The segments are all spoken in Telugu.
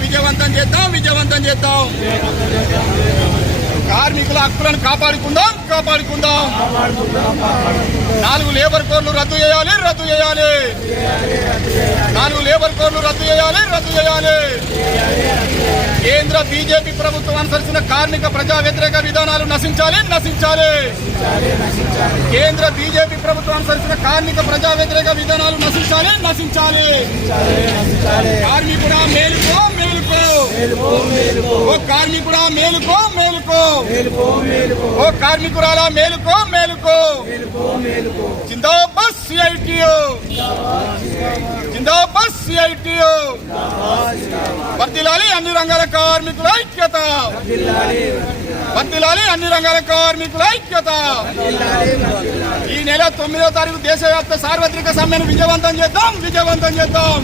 విజయవంతం చేద్దాం విజయవంతం చేద్దాం కార్మికుల హక్కులను కాపాడుకుందాం కాపాడుకుందాం. నాలుగు లేబర్ కోడ్లు రద్దు చేయాలి రద్దు చేయాలి. నాలుగు లేబర్ కోడ్లు రద్దు చేయాలి రద్దు చేయాలి. కేంద్ర బీజేపీ ప్రభుత్వం అనుసరిస్తున్న కార్మిక ప్రజా వ్యతిరేక విధానాలు నశించాలి నశించాలి. కేంద్ర బీజేపీ ప్రభుత్వం అనుసరిస్తున్న కార్మిక ప్రజా వ్యతిరేక విధానాలు నశించాలి నశించాలి. కార్మికుడా మేలుకో మేలుకో. ఓ కార్మికుడా మేలుకో మేలుకో. ఓ కార్మికురాలా మేలుకో మేలుకో. జిందాబాద్ సిఐటియు. జిందాబాద్ సిఐటియు. వర్దిలాలి అన్ని రంగాల కార్మికుల ఐక్యత. వర్దిలాలి అన్ని రంగాల కార్మికుల ఐక్యత. ఈ నెల తొమ్మిదో తారీఖు దేశవ్యాప్త సార్వత్రిక సమ్మెను విజయవంతం చేద్దాం విజయవంతం చేద్దాం.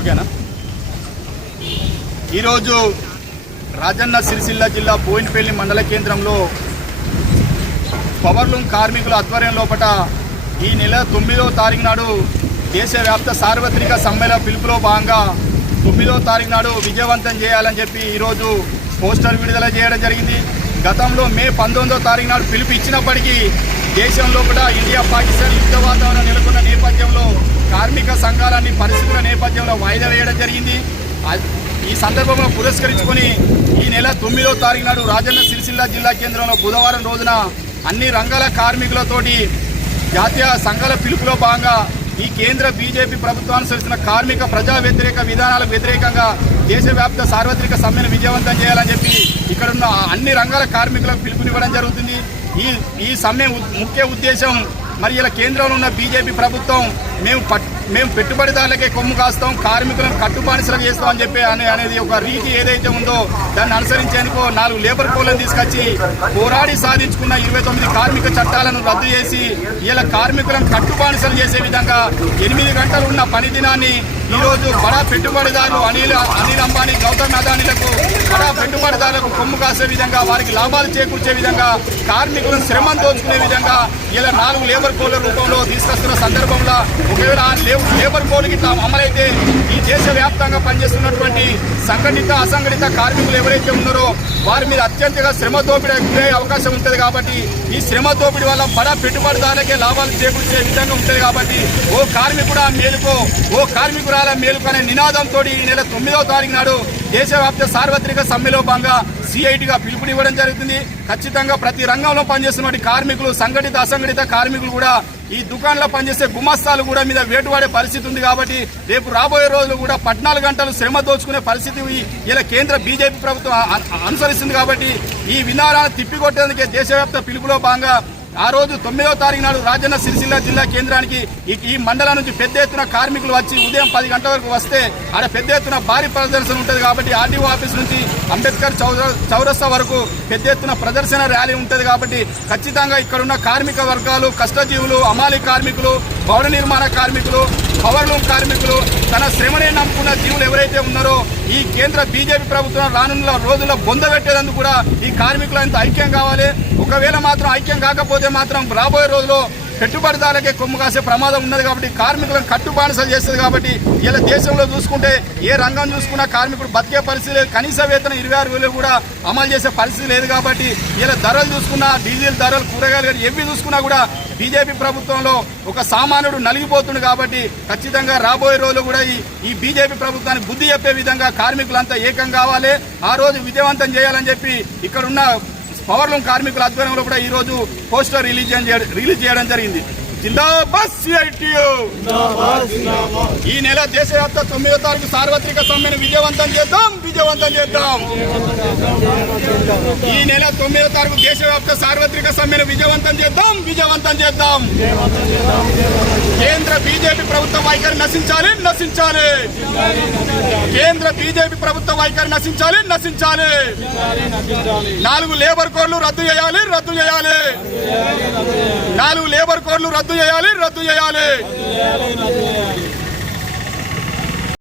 ఓకేనా? ఈరోజు రాజన్న సిరిసిల్ల జిల్లా బోయినపల్లి మండల కేంద్రంలో పవర్లూమ్ కార్మికుల ఆధ్వర్యం లోపల ఈ నెల తొమ్మిదో తారీఖు నాడు దేశవ్యాప్త సార్వత్రిక సమ్మెల పిలుపులో భాగంగా తొమ్మిదో తారీఖు నాడు విజయవంతం చేయాలని చెప్పి ఈరోజు పోస్టర్ విడుదల చేయడం జరిగింది. గతంలో మే పంతొమ్మిదో తారీఖు నాడు పిలుపు ఇచ్చినప్పటికీ దేశంలో కూడా ఇండియా పాకిస్తాన్ యుద్ధ వాతావరణం నెలకొన్న నేపథ్యంలో కార్మిక సంఘాలన్నీ పరిస్థితుల నేపథ్యంలో వాయిదా వేయడం జరిగింది. ఈ సందర్భంలో పురస్కరించుకొని ఈ నెల తొమ్మిదో తారీఖు నాడు రాజన్న సిరిసిల్ల జిల్లా కేంద్రంలో బుధవారం రోజున అన్ని రంగాల కార్మికులతోటి జాతీయ సంఘాల పిలుపులో భాగంగా ఈ కేంద్ర బీజేపీ ప్రభుత్వం అనుసరిస్తున్న కార్మిక ప్రజా వ్యతిరేక విధానాలకు వ్యతిరేకంగా దేశవ్యాప్త సార్వత్రిక సమ్మెను విజయవంతం చేయాలని చెప్పి ఇక్కడున్న అన్ని రంగాల కార్మికులకు పిలుపునివ్వడం జరుగుతుంది. ఈ ఈ సమ్మె ముఖ్య ఉద్దేశం మరి ఇలా కేంద్రంలో ఉన్న బీజేపీ ప్రభుత్వం మేము పట్ మేము పెట్టుబడిదారులకే కొమ్ము కాస్తాం కార్మికులను కట్టుబానిసలకు చేస్తాం అని చెప్పి అనే అనేది ఒక రీతి ఏదైతే ఉందో దాన్ని అనుసరించేందుకు నాలుగు లేబర్ కోడ్లను తీసుకొచ్చి పోరాడి సాధించుకున్న ఇరవై తొమ్మిది కార్మిక చట్టాలను రద్దు చేసి ఇలా కార్మికులను కట్టుబానిసలు చేసే విధంగా ఎనిమిది గంటలు ఉన్న పని దినాన్ని ఈ రోజు బడా పెట్టుబడిదారులు అనిల్ అనిల్ అంబానీ గౌతమ్ అదానీలకు బడా పెట్టుబడిదారులకు కొమ్ము కాసే విధంగా వారికి లాభాలు చేకూర్చే విధంగా కార్మికులను శ్రమం దోచుకునే విధంగా ఇలా నాలుగు లేబర్ కోడ్ల రూపంలో తీసుకొస్తున్న సందర్భంలో ఒకవేళ ఆ లేబర్ కోడ్కి ఇట్లా అమలైతే ఈ దేశ వ్యాప్తంగా పనిచేస్తున్నటువంటి సంఘటిత అసంఘటిత కార్మికులు ఎవరైతే ఉన్నారో వారి మీద అత్యంతగా శ్రమ దోపిడీ గురయ్యే అవకాశం ఉంటుంది కాబట్టి ఈ శ్రమ దోపిడీ వల్ల బడా పెట్టుబడిదారులకే లాభాలు చేకూర్చే విధంగా ఉంటుంది కాబట్టి ఓ కార్మికుడా మేలుకో ఓ కార్మికుడు మేలుకో మేలుకనే నినాదంతో ఈ నెల తొమ్మిదవ తారీఖు నాడు దేశవ్యాప్త సార్వత్రిక సమ్మెలో భాగంగా సిఐటిగా పిలుపునివ్వడం జరుగుతుంది. ఖచ్చితంగా ప్రతి రంగంలో పనిచేస్తున్నటువంటి కార్మికులు సంఘటిత అసంఘటిత కార్మికులు కూడా ఈ దుకాణంలో పనిచేసే గుమస్తాలు కూడా మీద వేటువాడే పరిస్థితి ఉంది కాబట్టి రేపు రాబోయే రోజులు కూడా పద్నాలుగు గంటలు శ్రమ దోచుకునే పరిస్థితి ఇలా కేంద్ర బీజేపీ ప్రభుత్వం అనుసరిస్తుంది కాబట్టి ఈ విధానాన్ని తిప్పికొట్టేందుకే దేశవ్యాప్త పిలుపులో భాగంగా ఆ రోజు తొమ్మిదవ తారీఖు నాడు రాజన్న సిరిసిల్ల జిల్లా కేంద్రానికి ఈ- మండలం నుంచి పెద్ద ఎత్తున కార్మికులు వచ్చి ఉదయం పది గంటల వరకు వస్తే ఆడ పెద్ద ఎత్తున భారీ ప్రదర్శన ఉంటుంది కాబట్టి ఆర్డీఓ ఆఫీస్ నుంచి అంబేద్కర్ చౌర- చౌరస్తా వరకు పెద్ద ఎత్తున ప్రదర్శన ర్యాలీ ఉంటుంది కాబట్టి ఖచ్చితంగా ఇక్కడ ఉన్న కార్మిక వర్గాలు కష్టజీవులు అమాలి కార్మికులు భవన నిర్మాణ కార్మికులు పవర్లూమ్ కార్మికులు తన శ్రమనే నమ్ముకున్న జీవులు ఎవరైతే ఉన్నారో ఈ కేంద్ర బీజేపీ ప్రభుత్వం రానున్న రోజుల్లో బొందబెట్టేందుకు కూడా ఈ కార్మికులు అంత ఐక్యం కావాలి. ఒకవేళ మాత్రం ఐక్యం కాకపోతే మాత్రం రాబోయే రోజుల్లో పెట్టుబడిదారులకే కొమ్ము కాసే ప్రమాదం ఉన్నది కాబట్టి కార్మికులను కట్టుబానిసలు చేస్తుంది కాబట్టి ఇలా దేశంలో చూసుకుంటే ఏ రంగం చూసుకున్నా కార్మికుడు బతికే పరిస్థితి లేదు. కనీస వేతనం ఇరవై ఆరు వేలు కూడా అమలు చేసే పరిస్థితి లేదు కాబట్టి ఇలా ధరలు చూసుకున్నా డీజిల్ ధరలు కూరగాయలు కానీ ఎవి చూసుకున్నా కూడా బీజేపీ ప్రభుత్వంలో ఒక సామాన్యుడు నలిగిపోతుంది కాబట్టి ఖచ్చితంగా రాబోయే రోజులు కూడా ఈ ఈ బీజేపీ ప్రభుత్వానికి బుద్ధి చెప్పే విధంగా కార్మికులంతా ఏకం కావాలి. ఆ రోజు విజయవంతం చేయాలని చెప్పి ఇక్కడున్న పవర్లూమ్ కార్మికుల ఆధ్వర్యంలో కూడా ఈ రోజు పోస్టర్ రిలీజ్ చేయడం- రిలీజ్ చేయడం జరిగింది. ఈ నెల దేశవ్యాప్త తొమ్మిదో తారీఖు సార్వత్రిక సమ్మెను విజయవంతం చేద్దాం విజయవంతం చేద్దాం. ఈ నెల తొమ్మిదో తారీఖు దేశవ్యాప్త సార్వత్రిక సమ్మెను విజయవంతం చేద్దాం విజయవంతం చేద్దాం. బీజేపీ ప్రభుత్వ వైఖరి నశించాలి నశించాలి. కేంద్ర బీజేపీ ప్రభుత్వ వైఖరి నశించాలి నశించాలి. నాలుగు లేబర్ కోడ్లు రద్దు చేయాలి రద్దు చేయాలి. నాలుగు లేబర్ కోడ్లు రద్దు చేయాలి రద్దు చేయాలి.